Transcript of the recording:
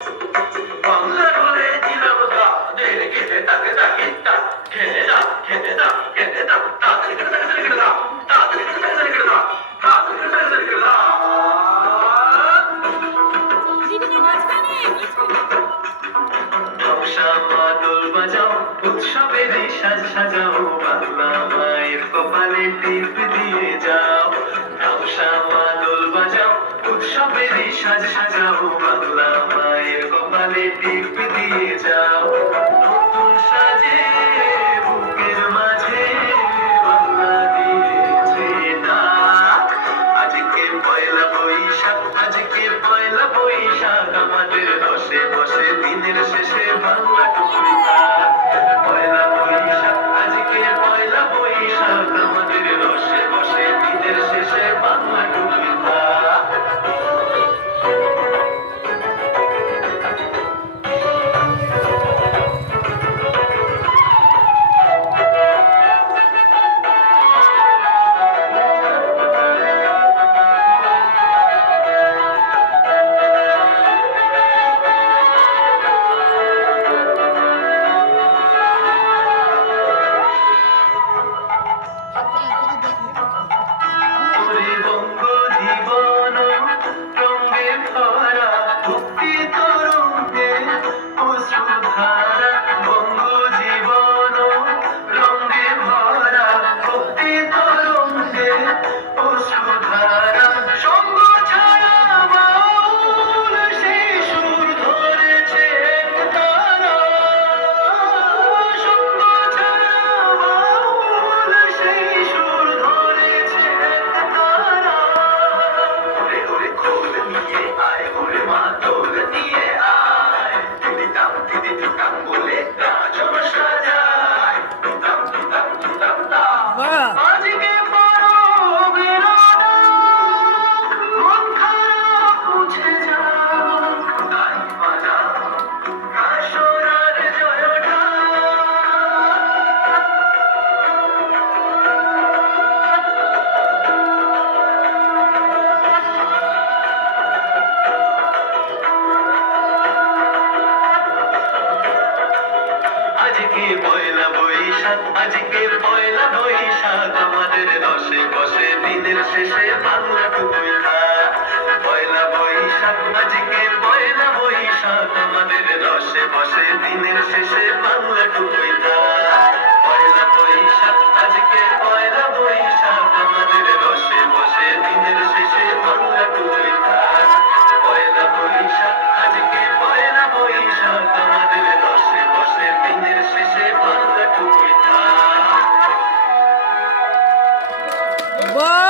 বাংলা বলে দিলাম গা ঢের খেতে তাকে তাকিটা খেলে না খেতে না খেতে না তাড়াতাড়ি খেতে তাড়াতাড়ি খেতে না তাড়াতাড়ি খেতে তাড়াতাড়ি খেতে না তাড়াতাড়ি খেতে তাড়াতাড়ি খেতে না নকশা মাদল বাজাও উৎসবেরই সাজ সাজাও বাংলা মায়ের কপালে টিপ দিয়ে যাও নকশা মাদল বাজাও উৎসবেরই সাজ সাজাও বাংলা মায়ের কপালে টিপ দিয়ে যাও নতুন সাজে বুকের মাঝে বাংলা দিয়েছে ডাক আজকে পয়লা বৈশাখ আজকে পয়লা বৈশাখ আমাদের বসে বসে দিনের শেষে বাংলা কবিতা পয়লা বৈশাখ আজকে পয়লা বৈশাখ আমাদের বসে বসে দিনের শেষে বাংলা কবিতা আজকে পয়লা বৈশাখ আমাদের দশে বসে দিনের শেষে বাংলা কবিতা পয়লা বৈশাখ আজকে পয়লা বৈশাখ আমাদের দশে বসে দিনের শেষে বাংলা কবিতা পয়লা বৈশাখ আজকে পয়লা বৈশাখ আমাদের দশে বসে দিনের শেষে বাংলা কবিতা পয়লা বৈশাখ আজকে পয়লা বৈশাখ আমাদের দশে বসে দিনের শেষে বাংলা কবিতা বাহ।